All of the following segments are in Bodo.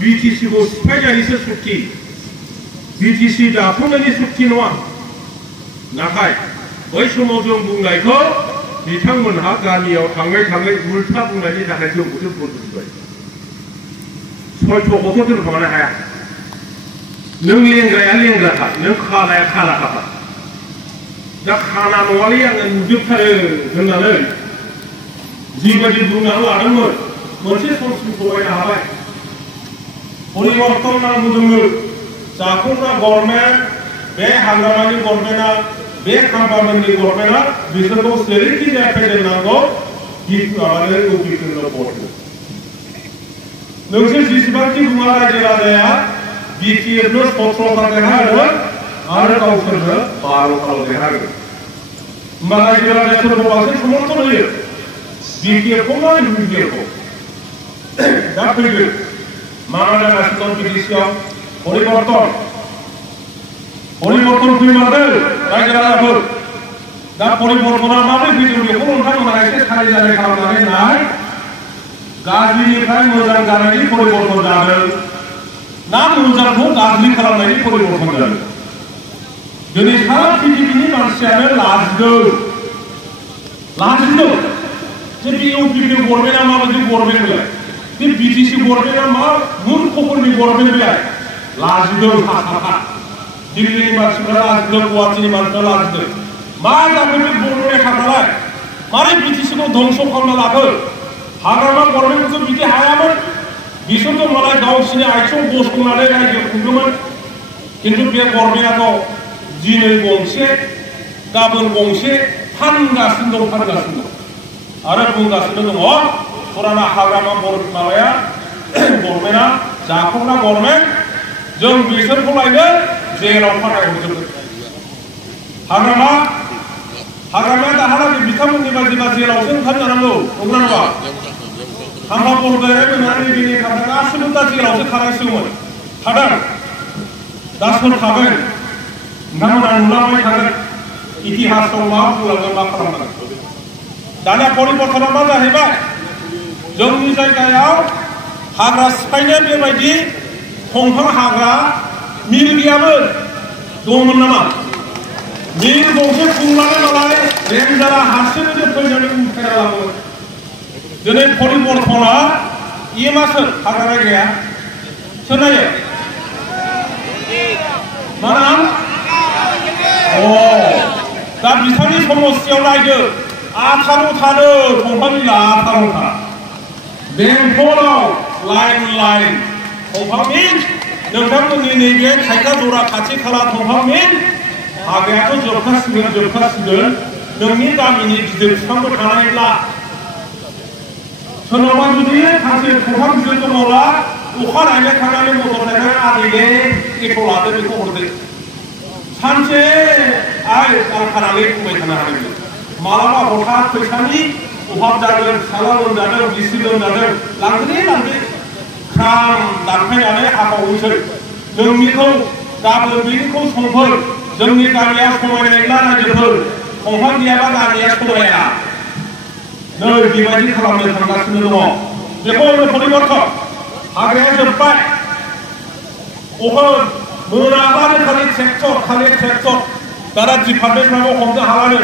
BTCखौ सिफायनायनिसो सुक्ति BTC दाफुंनायनि सुक्ति नङा नाथाय बै समाव जों बुंनायखौ बिथांमोनहा गामियाव थाङै थाङै उल्था बुंनायनि थाखाय जोंखौसो बुंजोबबाय सयथ'खौथ' दोनखोमानो हाया नों लेंग्राया लेंग्राखा नों खालाया खालाखाखा दा खाना नङालै आङो नुजोबथारो होननानै जिबायदि बुंनानै लादोंमोन मोनसे समसिम थगायनो हाबाय परिबर्तन नांगौ जोंनो जाफुंग्रा गभर्नमेन्ट बे हाग्रामानि गभर्नमेन्टआ बे खाम्फामोननि गभर्नमेन्टआ बिसोरखौ जेरैखि जाया फेदेरनांगौ माबानो उकिलफोरनो भट हो नोंसोर जेसेबांखि बुङा रायजो राजाया BTFनो 17 देरहागोन आरो गावसोरनो 12 देरहागोन होमबा रायजो राजाया सोरखौ बांसिन समर्थन होयो BTFखौ ना UPPखौ दा फैगोन मा जागासिनो दं BTCआव परिबर्तन फैमारदों रायजो राजाफोर दा परिबर्तना माबोरै फैदों बेखौ नोंथांमोना एसे खारि जानाय खालामनानै नाय गाज्रिनिफ्राय मोजां जानायनि परिबर्तन जादों ना मोजांखौ गाज्रि खालामनायनि परिबर्तन जादों दिनै सारा पृथिबीनि मानसियानो लाजिदों जे बे UPP गभर्नमेन्टआ माबायदि गभर्नमेन्ट बेलाय बे BTC गभर्नमेन्टआ मा मुर्खफोरनि गभर्नमेन्ट बेलाय लाजिदों दिल्लीनि मानसिफ्रा लाजिदों गुवाहाटीनि मानसिफ्रा लाजिदों मा जाखो बे गभर्नमेन्ट हाग्रालाय मारै BTCखौ ध्वंस खालामना लाखो हाग्रामा गभर्नमेन्टखौसो बिदि हायामोन बिसोरथ' मालाय गावसिनि आथिङाव गसंनानै रायजो खुंदोंमोन खिन्थु बे गभर्नमेन्टआथ' दिनै गंसे गाबोन गंसे फानगासिनो दं आरो बुंगासिनो दङ फुराना हाग्रामा माबाया गभर्नमेन्टआ जाफुंग्रा गभर्नमेन्ट जों बिसोरखौ लायनो जेराव फाथायहरजोबगोन हाग्रामाया दाहालागै बिथांमोननि बायदिबा जेरावसो ओंखारजानांगौ नंगौना नङा खाम्फा बरग'या मोननानै बेनि खाम्फा गासैबो दा जेरावसो थानांसिगौमोन थादों दा सोर थागोन नोंथांमोना नुलांबाय थागोन इतिहासाव मा बुंलांगोन मा खालामनांगोन दानिया परिबर्तना मा जाहैबाय जोंनि जायगायाव हाग्रा सिफायनो बेबायदि दंफां हाग्रा मिल गैयामोन दंमोन नामा मिल गंसे खुंलाङो नालाय रेन्जारा हारसिङैनो फैनानै उल्थायना लाङोमोन दिनै परिबर्तना इयो मा सोर हाग्रा नायग्राया सोर नायो मा नाम दा बिथांनि समस्थियाव नायदो 18थानो दंफां मिला 18था बेंटलाव लाइन दंफां मिल नोंथांमोननि नैबे थाइखा जरा खाथि खाला दंफां मिल हाग्रायाथ' जोबखासिगोन नोंनि गामिनि गिदिर बिफांफोर थानायब्ला सोरनावबा जुदि फांसे दंफां गिदिर दङब्ला अखा नायनो थांनानै मटर साइकेल आदैले एथ' लादो बेखौ हरदो सानसे आं खानानै बुंबाय थानो हानाय मालाबा हठात फैसानि अभाब जादों फिसाला लोमजादों बिसि लोमजादों लांदो खाम दानफायनानै हाखावनोसै नोंनिखौ गाबोन बेनिखौ संफोर जोंनि गामिया समायनायब्ला रायजोफोर दंफां गैयाबा गामिया समाया नै बेबायदि खालामनो थांगासिनो दङ बेखौ परिबर्तन हाग्राया जोब्बाय मोनाबानो खालि ट्रेक्टर दाना डिपार्टमेन्टफ्राबो हमनो हालानो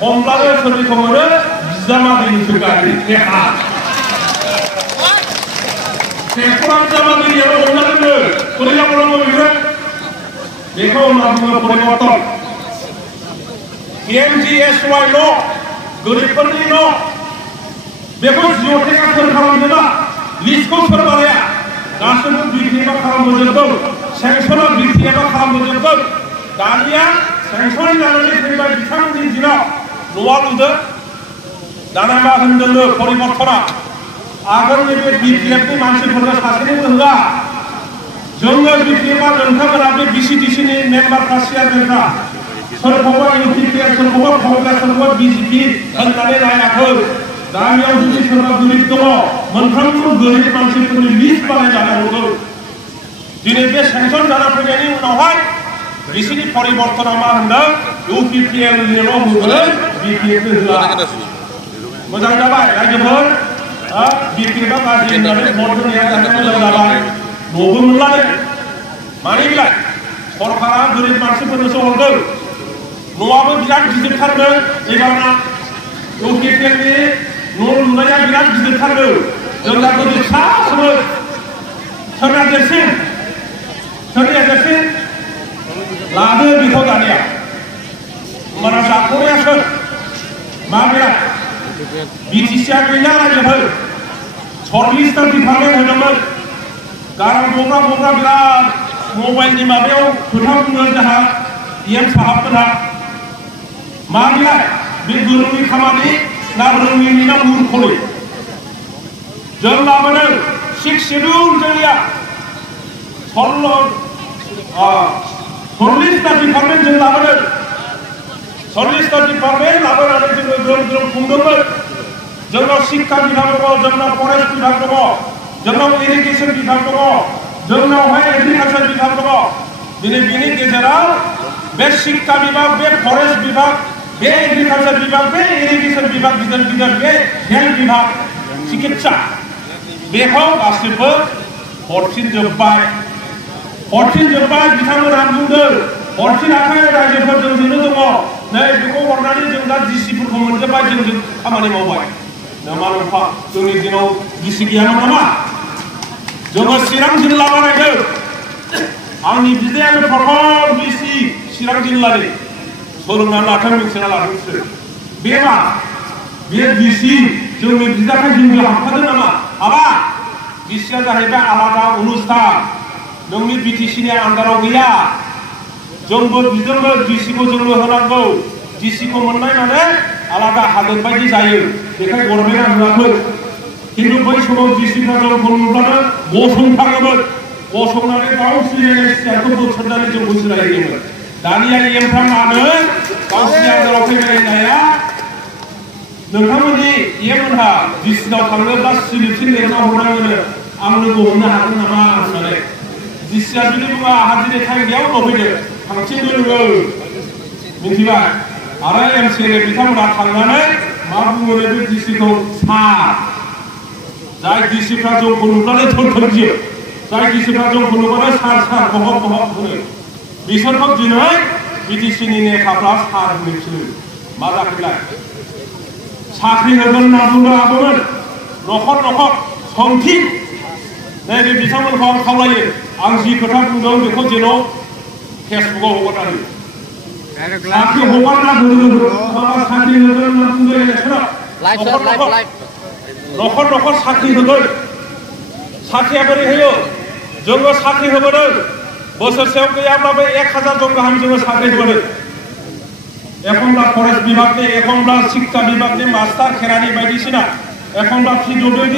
हमब्लानो सोरनिखौ मोनो बिजामादैनिसो गारि ट्रेक्टरा बिजामादैनियाव हमनानै बोरै लाबोनांगौ बेखौ होनना बुङो परिबर्तन PMGSY न' गोरिबफोरनि न' बेखौ जिअ'टेकआ सोर खालामदोंबा लिस्टखौ सोर बानाया गासैबो BTFआ खालामबोजोबदों सेंसना BTFआ खालामबोजोबदों दानिया सेंसन जानानै फैबाय बिथांमोननि दिनाव न'आ लुदों दाना मा होनदोंनो परिबर्तना आगोलनि बे BTFनि मानसिफोरनो सासेनोबो होआ जोङो BTFआ नोंथांमोना बे BCDCनि मेम्बारफ्रा चेयारमेनफ्रा सोरखौबा UPPR सोरखौबा कংग्रेस सोरखौबा BJP होननानै लायाखै गामियाव जुदि सोरबा गोरिब दङ मोनफ्रोमबो गोरिब मानसिफोरनि लिस्ट बानायनानै हरदों दिनै बे सेंसन जाना फैनायनि उनावहाय बिसोरनि परिबर्तना मा होनदों UPPLनिल' होगोन BTFनो होआ मोजां जाबाय रायजोफोर BTFआ गाज्रि होननानै भट होनाया मोजां जाबाय न'बो मोनला दे मानि बिलाय सरकारा गोरिब मानसिफोरनोसो हरदों न'आबो बिराद गिदिरथारनो एबारना इउपिपिएलनि न' लुनाया बिराद गिदिरथारनो जोंना गोदो फिसासोमोन सोरना देरसिन सोरनिया देरसिन लादो बेखौ दानिया होमबाना जाथ'नाया सोर मा बिराद बिटिसिआ गैला रायजोफोर 40टा डिपार्टमेन्ट होदोंमोन गारां बग्रा बिराद मबाइलनि माबायाव खोथा बुङो जोंहा EM साहाबफोरा मा बिलाय बे गोरोंनि खामानि ना रोङिनि ना मूर्खनि जों लाबोदों 6 शेड्यूल जोंनिया 40टा डिपार्टमेन्ट जों लाबोदों 40टा डिपार्टमेन्ट लाबोनानै जोङो ग्रोम खुंदोंमोन जोंनाव शिक्षा बिभाग दङ जोंनाव फरेस्ट बिभाग दङ जोंनाव इरिगेशन बिभाग दङ जोंनावहाय एग्रिकालचार बिभाग दङ दिनै बेनि गेजेराव बे शिक्षा बिभाग बे फरेस्ट बिभाग बे एग्रिकालचार बिभाग बे इरिगेशन बिभाग गिदिर बे हेल्थ बिभाग चिकित्सा बेखौ गासिबो हरफिनजोब्बाय बिथांमोनहा बुंदों हरफिनाखै रायजोफोरजों दङ नै बेखौ हरनानै जों दा डिसिफोरखौ मोनजोब्बाय जों खामानि मावबाय नामा नोंफा जोंनि दिनाव डिसि गैयामोन नामा जोङो चिरां जिल्ला बानायदों आंनि बिदायानो प्रथम डिसि चिरां जिल्लानि सोलोंना लाथों मिथिना लाथोंसो बे मा बे डिसि जोंनि बिदाखौ जोंबो हाबफादों नामा हाबा डिसिआ जाहैबाय आलादा अनुस्थान नोंनि बिटिसिनि आन्दाराव गैया जोंबो बिदोंमोन डिसिखौ जोंनो होनांगौ डिसिखौ मोननाय माने आलादा हादोर बायदि जायो बेखाय गभर्नमेन्टआ होआखै खिन्थु बै समाव डिसिफ्रा जोंखौ नुब्लानो गसंथाङोमोन गसंनानै गावसोरनि सियारखौ बोथ्रोदनानै जों बोसोरायोमोन दानिया EMफ्रा मानो गावसोरनि आन्दाराव फैनाया नोंथांमोननि EMमोनहा डिसिनाव थाङोब्ला स्लिपसिन लिरना हरनांगोन आं लोगो हमनो हागोन नामा होननानै डिसिआ जुदि बुङा आंहा दिनै टाइम गैया उनाव फैदो थांथिंदो नोङो मिथिबाय आरो MCLA बिथांमोनहा थांनानै मा बुङो बे डिसिखौ सार जाय डिसिफ्रा जोंखौ नुब्लानो थोरथोरजियो जाय डिसिफ्रा जोंखौ नुब्लानो सार बहब होनो बिसोरखौ दिनै बिटिसिनि नेताफ्रा सार होनो मा जाखोलाय साख्रि होगोन होनना बुंनो हागौमोन न'खर संथि नैबे बिथांमोनखौ आं खावलायो आं जि खोथा बुंदों बेखौ जेन' फेसबुकाव हगारनानै साख्रि हगारना साख्रि होगोन होनना बुंदों इलेक्सनाव न'खर साख्रि होगोन साख्रिया बोरै होयो जोङो साख्रि होबोदों बोसोरसेयाव गैयाब्लाबो 1000 जन गाहाम जोङो साख्रि होबोदों एखनब्ला फरेस्ट बिभागनि एखनब्ला शिक्षा बिभागनि मास्टार खेरानि बायदिसिना एखनब्ला PWD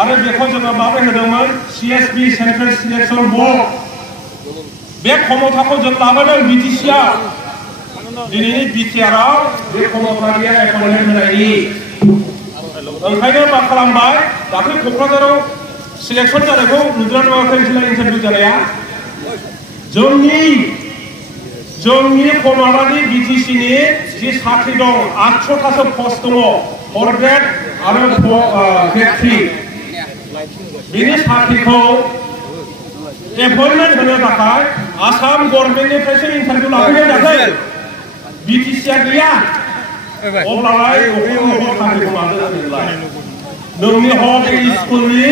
आरो बेखौ जोङो माबोरै होदोंमोन CSB सेन्ट्रेल सिलेक्सन बर्ड बे क्षमताखौ जों लाबोदों बिटिसिआ दिनैनि बिटिआरआव बे क्षमता गैया एपइन्टमेन्ट होनायनि ओंखायनो मा खालामबाय दाख्लै क'क्राझाराव सिलेक्सन जानायखौ नुदोंना नुवाखै इन्टारभिउ जानाया जोंनि कमारानि बिटिसिनि जि साख्रि दं 800टासो पस्ट दङ फर ग्रेड आरो ग्रेड 3 बेनि साख्रिखौ एपइन्टमेन्ट होनो थाखाय आसाम गभर्नमेन्टनिफ्रायसो इन्टारभिउ लाफैनाय जादों बिटिसिआ गैया अब्लालाय साख्रिखौ लादों नोंनि हक स्कुलनि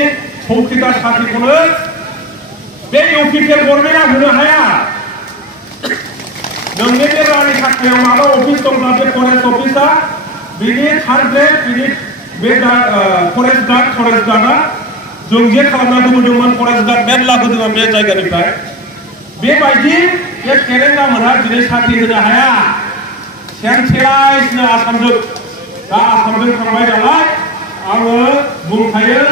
चौकीदार साख्रिखौनो बे इउपिपिएल गभर्नमेन्टआ होनो हाया नोंनि बे रानि साख्रियाव माबा अफिस दंब्ला बे फरेस्ट अफिसा बिनि थार्ड ग्रेड बिनि बे फरेस्ट गार्डआ जों जे खालामना होबोदोंमोन फरेस्ट गार्ड मेरला होदोंमोन बे जायगानिफ्राय बेबायदि बे केरेन्डा मोनहा दिनै साख्रि होनो हाया सेन्ट्रेलाइजनो आसामजों दा आसामजों थांबाय नालाय आङो बुंखायो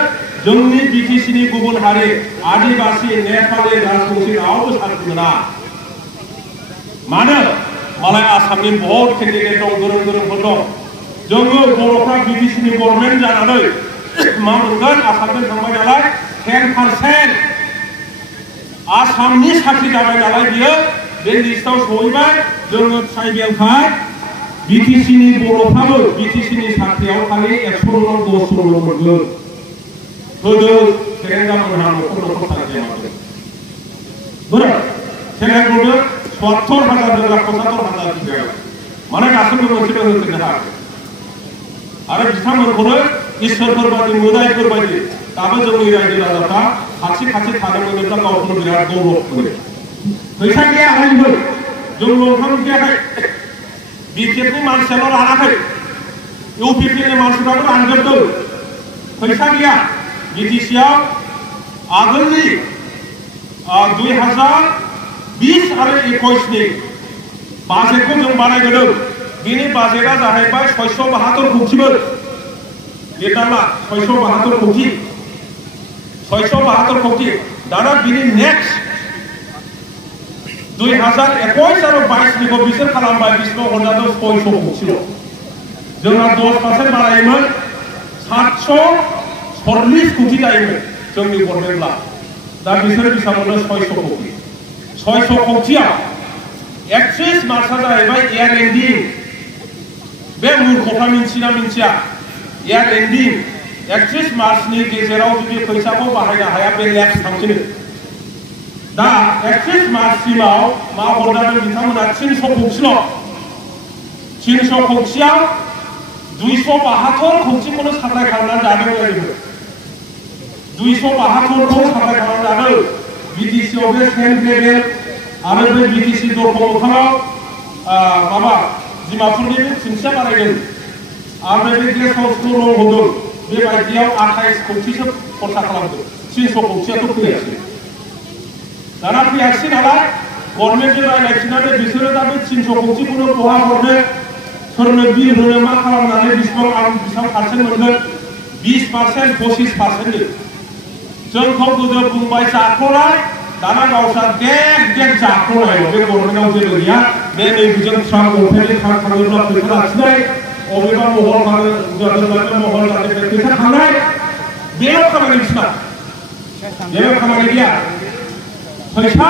जोंनि बिटिसिनि गुबुन हारि आदिबासि नेपालि राजबंशी रावबो साख्रि मोना मानो मालाय आसामनि बहुत केन्डिडेट दं गोरोंफोर दं जोङो बर'फ्रा बिटिसिनि गभर्नमेन्ट जानानै मा मोनगोन आसामजों थांबाय नालाय 10% आसामनि साख्रि जाबाय नालाय बियो बे लिस्टआव सहैबाय जोङो ट्राइबेलखाय बिटिसिनि बर'फ्राबो बिटिसिनि साख्रियाव खालि 110 मोनगोन godo serenga menang nokor tangge mabe bener serenga godo 70,000 dolar 75,000 dibe mane asal mochilo hote na are bisamorखौनो इसोरफोरबादि मोदायफोरबादि दाबो जोंनि रायजो राजाफ्रा खाथि खाथि थानो मोनोब्ला गावखौनो बिराद गौरब मोनो फैसा गैया हारिफोर जों लंथाम गैयाखै बिजेपिनि मानसियाल' लानाखै इउपिपिनि मानसिफ्राबो लांजोबदों फैसा गैया बिटिसिआव आगोलनि 2020 आरो 21 नि बाजेटखौ जों बानायदों बिनि बाजेटआ जाहैबाय 672 कोटिमोन लिरनाला 672 कोटि दाना बिनि नेक्स्ट 2021 आरो 22 निखौ बिसोर खालामबाय बिसोरनो हरजादों 600 कोटिल' जोंहा 10% बानायोमोन 740 कोटि जायोमोन जोंनि गभर्नमेन्टआ दा बिसोर बिसांनो 600 कोटि 600 कोटियाव 31 मार्चआ जाहैबाय एयार एन्डिं बे मूर्खफ्रा मिन्थिना मिन्थिया एयार एन्डिं 31 मार्चनि गेजेराव जुदि फैसाखौ बाहायनो हाया बे लेप्स थांफिनो दा 31 मार्चसिमाव मा हरजादों बिथांमोना 300 कोटिल' 300 कोटियाव 272 कोटिखौनो साप्लाय खालामनानै जादों रायजोफोर 272खौ साप्लाय खालामनानै जादों बिटिसिआव बे सेन्ट लेभेल आरो बे बिटिसि दरखं मोखाङाव माबा दिमापुरनि खुन्थिया बानायदों आरो बे गेस्ट हाउसखौ न' होदों बेबायदियाव 28 कोटिसो खरसा खालामदों 300 कोटियाथ' फैयासै दाना फैयासै नालाय गभर्नमेन्टजों रायज्लायफिननानै बिसोरो दा बे 300 कोटिखौनो बहा हरनो सोरनो बिल होनो मा खालामनानै बेसेबां पार्सेन्ट मोनगोन 20% 25%नि जोंखौ गोदो बुंबाय जाख'नाय दाना गावस्रा देग जाख'नाय बे गभर्नमेन्टआव जेबो गैया बे नैबेजों ट्राक गंफेरनि थाङोब्ला फैसा लाखिनाय अबेबा महर महर जानाय फैसा थांनाय बेल' खामानि बिसिना जेबो खामानि गैया फैसा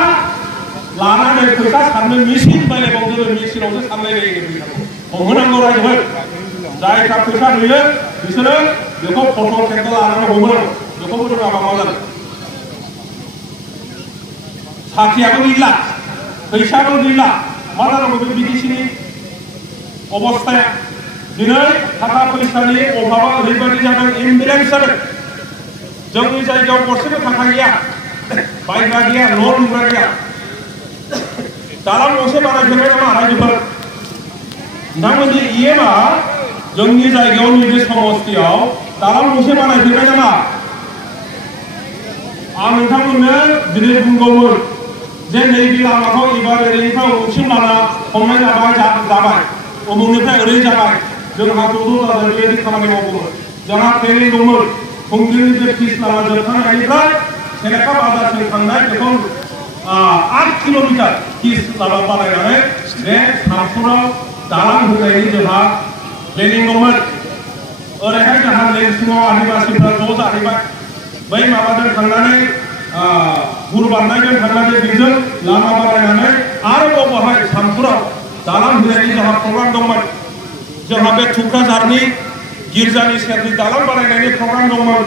लानानै फैसा साननो मेसिन बायलायबावदो मेसिनावसो साननाय जायो फैसाखौ हमहोनांगौ रायजोफोर जायफ्रा फैसा होयो बिसोरो बेखौ फट' खेबना लानानै हमहोनांगौ बेखौबो रोङाबा मा जागोन साख्रियाबो गैला फैसाबो गैला मा जानांगौ बे बिटिसिनि अबस्थाया दिनै थाखा फैसानि अभाबा ओरैबायदि जादों इम्बेलेन्स जादों जोंनि जायगायाव गरसेबो थाखा गैया बायग्रा गैया न' लुग्रा गैया दालां गंसे बानायफेरबाय नामा रायजोफोर नोंथांमोननि इएमआ जोंनि जायगायाव नैबे समस्थियाव दालां गंसे बानायफेरबाय नामा आं नोंथांमोननो दिनै बुंगौमोन जे नैबे लामाखौ एबार ओरैनिफ्राय उनथिं लाना हमनाय जाबाय उमुखनिफ्राय ओरै जाबाय जोंहा ज' जाजाय बेबायदि खामानि मावगौमोन जोंहा ट्रेनिं दंमोन फुंबिलिनि बे पिस लामा जोबखांनायनिफ्राय सेलेखा बाजारसिम थांनाय बेखौ 8 किल'मिटार पिस लामा बानायनानै बे सामफुराव दालां होनायनि जोंहा प्लेनिं दंमोन ओरैहाय जोंहा लेंसिङाव आदिबासिफ्रा ज' जाहैबाय बै माबाजों थांनानै गुरबारनायजों थांनानै बेजों लामा बानायनानै आरोबाव बाहाय सामफुराव दालां होनायनि जोंहा प्रग्राम दंमोन जोंहा बे थुक्राझारनि गिर्जानि सेरनि दालां बानायनायनि प्रग्राम दंमोन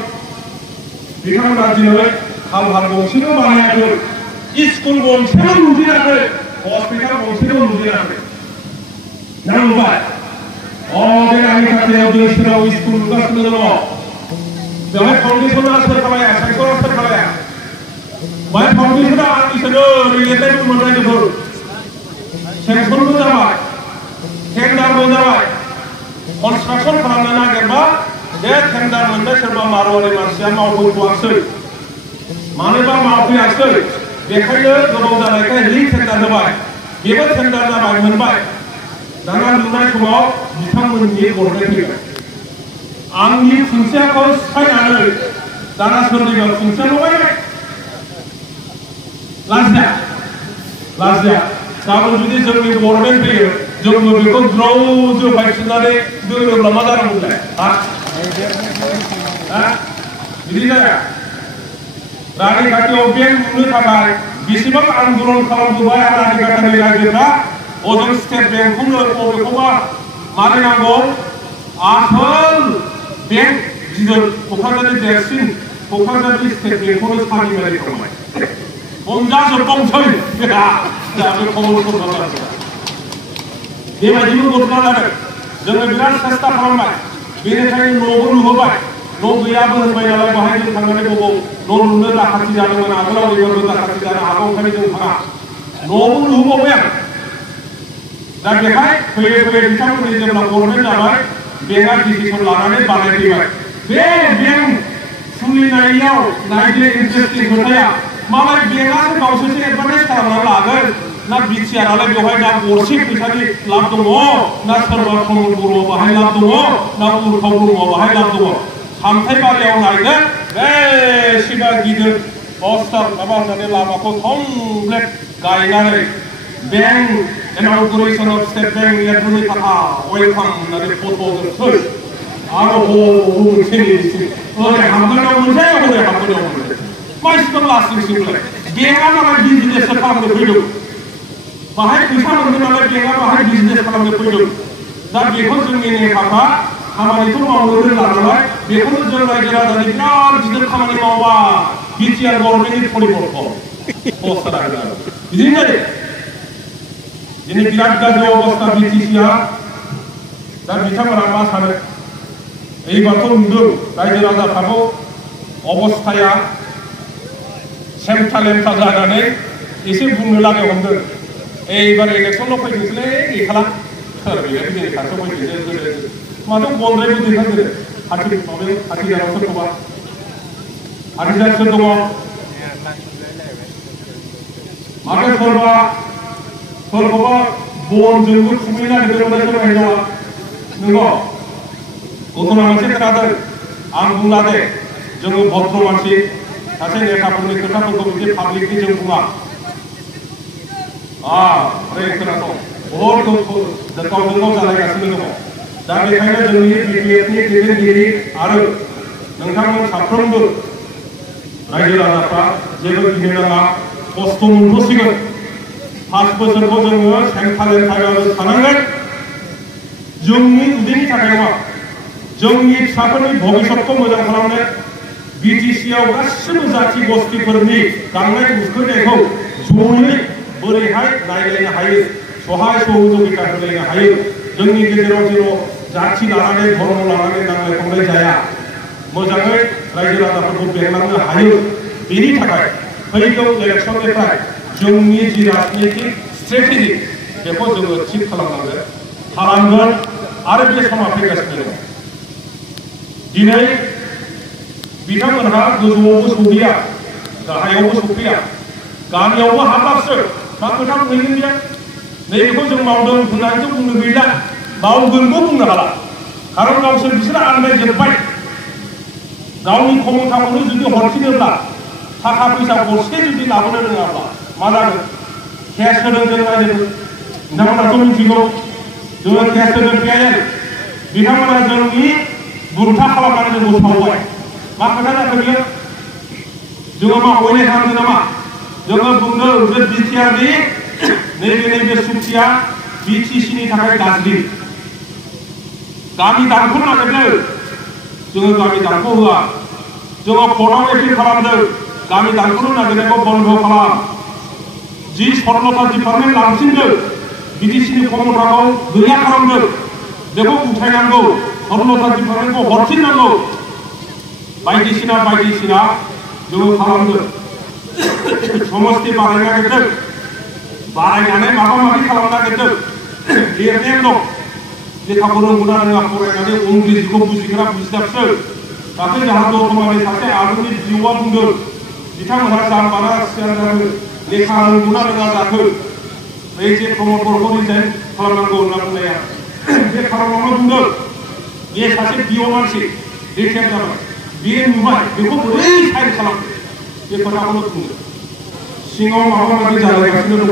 बिथांमोना दिनै हाल गंसेल' बानायाखै स्कुल गंसेल' लुजेनाखै हस्पिटाल गंसेल' लुजेनाखै नांबाय बे आंनि खाथियाव दैसेराव स्कुल लुगासिनो दङ बेवहाय फाउन्डेसना सोर खालाया सेक्टरा सोर खालाया बै फाउन्डेसना आंनिसोनो रिलेटेड मोननायफोर सेक्सनबो जाबाय टेन्डारबो जाबाय कनस्ट्राक्सन खालामनो नागिरबा बे टेन्डार मोननाय सोरबा मारवारि मानसिया मावफैथ'वासै मानोबा मावफैयासै बेखायनो गोबाव जानायखाय रि टेन्डार होबाय बेबो टेन्डार जाबाय मोनबाय दाना लुनाय समाव बिथांमोननि गरनै फैबाय आंनि खुन्थियाखौ सिफायनानै दाना सोरनिबा खुन्थिया लगायबाय लाजिया गाबोन जुदि जोंनि गभर्नमेन्ट फैयो जोंबो बेखौ द्रौजो बायफिननानै दोनोब्ला मा जानांगौलाय बिदि जाया रानिखाथियाव बेंक लुनो थाखाय बेसेबां आन्दोलन खालामबोबाय रानिखाथिनि रायजोफ्रा ओजों स्टेट बेंकखौनो बबेखौबा मानिनांगौ आसोल बेंक गिदिर क'क्राझारनि देरसिन क'क्राझार डिस्ट्रिक्ट बेंखौनो सारिबारि थांबाय हमजाजोबबावसै दा बे खबरखौ मोनबाय बेबायदिबो घटना जादों जोङो बिराद सेस्था खालामबाय बेनिखायनो न'बो लुहोबाय न' गैयाबो होनबाय नालाय बाहाय जों थांनानै बबाव न' लुनो दाखाथि जादोंमोन आगोलाव एबारबो दाखाथि जानो हागौ ओंखायनो जों थाङा न'बो लुहोबावबाय आं दा बेहाय फैयै फैयै बिथांमोननि जेब्ला गभर्नमेन्ट जाबाय बेंकआ डिसिसन लानानै बानायफैबाय बे बेंक खुलिनायाव नायनो इन्टारेस्टिं खोथाया मालाय बेंकआसो गावसोरसो एडभान्टेज खालामनानै लागोन ना बिटिआरआलाय बेवहाय ना गरसे फैसानि लाब दङ ना सोरबा प्रमद बर'आ बाहाय लाब दङ ना उर्खाव ब्रह्मआ बाहाय लाब दङ सामथाइबारियाव नायगोन बे सिदा गिदिर पस्टार माबा होननानै लामाखौ कमप्लिट गायनानै bank inauguration of state bank electronic थाखा वेलकाम होननानै फट'जोंसो आरो मोनसे ओरै हाबगोनाव मोनसे ओरै हाबगोनाव मोनसे मानसिफोर लासिंसिंलाय बेंकआ मालाय बिजनेससो खालामनो फैदों बाहाय फैसा मोनगोन नालाय बेंकआ बाहाय बिजनेस खालामनो फैदों दा बेखौ जोंनि नेताफ्रा खामानिखौ मावनो रोंला नालाय बेखौनो जों रायजो राजानि बिराद गिदिर खामानि मावबा बिटिआर गभर्नमेन्टनि परिबर्तन पस्टार बिदिनो जायो दिनै बिराद गाज्रि अबस्था बिटिसिआ दा बिथांमोना मा सानो এইবারও नुदों रायजो राजाफ्राबो अबस्थाया सेमथा लेमथा जानानै एसे बुंनो लागै हमदों এইবার इलेक्शनल' फैनोसैलै गैखाला सोर बेबायदि जोंनि खाथियाव फैफिनो माथो गनद्रायबो दैखांदो हाथिजाराव सोरखौबा हाथिजार सोर दङ माथो सोरखौबा बनजोंबो खुबैनो नागिरदोंमोन सोरबा हिनजावा नंगौ घटना मोनसे खोनादों आं बुंला दे जोङो भद्र मानसि सासे नेताफोरनि खोथाफोरखौ बिदि पाब्लिकलि जों बुङा ओरै खोनासं बहुद गावजों गाव जालायगासिनो दङ दा बेखायनो जोंनि बिटिएफनि दैदेनगिरि आरो नोंथांमोन साफ्रोमबो रायजो राजाफ्रा जेबो गिनो नाङा खस्थ' मोनबोसिगोन 5 बोसोरखौ जोङो सेन्ट्रेल थायराबो थानांगोन जोंनि उदैनि थाखाय नङा जोंनि फिसाफोरनि भबिष्यतखौ मोजां खालामनो बिटिसिआव गासिबो जाथि गोष्ठीफोरनि गांनाय उखैनायखौ जयै बोरैहाय नायलायनो हायो सहाय सहयोगिता होलायनो हायो जोंनि गेजेराव जेराव जाथि लानानै धर्म लानानै नांलाय खमलाय जाया मोजाङै रायजो राजाफोरखौ बेंलांनो हायो बेनि थाखाय फैगौ इलेक्शननिफ्राय जोंनि जि राजनीतिक स्ट्रेटेजि बेखौ जोङो थिक खालामगोन आरो बे समा फैगासिनो दं दिनै बिथांमोनहा गोजौआवबो सौहैया गाहायावबो सौफैया गामियावबो हाबासो मा खोथा बुंहैगोन बियो नैबेखौ जों मावदों होननानैथ' बुंनो गैला मावगोनबो बुंनो हाला खारन गावसोर बिसोरो आन्दायजोब्बाय गावनि क्षमताखौनो जुदि हरफिनोब्ला थाखा फैसा गरसे जुदि लाबोनो रोङाब्ला मा जागोन केस होदों जों रायजो नोंथांमोनाथ' मिथिगौ जोङो केस होदों पिआइएल बिथांमोना जोंनि बुरथा खालामनानै जोंखौ सावबाय मा खोथा जाखो बियो जोङो मा अयनाय खालामदों नामा जोङो बुंदों जे बिटिआरनि नैबे सुक्तिया बिटिसिनि थाखाय गाज्रि गामि दानखौ नागिरदों जोङो गामि दानखौ होआ जोङो कर्टआव एपिल खालामदों गामि दानखौ नागिरनायखौ बन्द खालाम जि स्वर्णता डिपार्टमेन्ट लांफिनदों बिटिसिनि क्षमताखौ गैया खालामदों बेखौ उथायनांगौ स्वर्णता डिपार्टमेन्टखौ हरफिननांगौ बायदिसिना जोङो खालामदों समस्ति बारायनो नागिरदों बारायनानै माबा माबि खालामनो नागिरदों लिरनायाव दं लेखाखौ रोंगौना रोङा फरायनानै इंराजिखौ बुजिग्रा बुजिदाबसो दाख्लै जाहा दतमानि सासे आगुनि बिअआ बुंदों बिथांमोनहा जाम्बारा सिगां जादों लेखा रोंगौना रोङा जाखो बे जे प्रमद बर'खौ रिजाइन खालामनांगौ होनना बुंनाया बे खालामनायावनो बुंदों बे सासे बिअ मानसि रिटायार जाबाय बे नुबाय बेखौ बोरै साइन खालामो बे खोथाखौनो बुंदों सिङाव माबा माबि जालायगासिनो दङ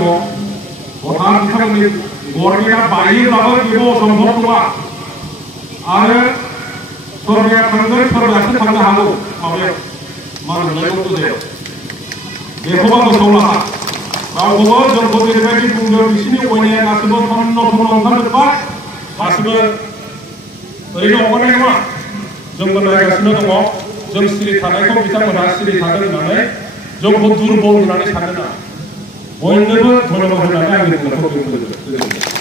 हथात बिथांमोननि गभर्नमेन्टआ बायोब्लाबो बेबो असम्भब नङा आरो सोरबाया थांगोन सोरबायासो थांनो हागौ माबायाव मा होनोमोनलाय बुजायाव बेखौबो गोसोआव लाखा रावखौबो जोंखौ जेरैबायदि बुंदों बिसोरनि अयनाया गासिबो थन्न ओंखारजोब्बाय गासिबो ओरैनो हगारनाय नङा जोंबो नायगासिनो दङ जों सिरि थानायखौ बिथांमोनहा सिरि थादों होननानै जोंखौ दुरबल होननानै सानो नाङा बयनोबो धन्यबाद होनानै आंनि बुंनायखौ बेयावनो फोजोबो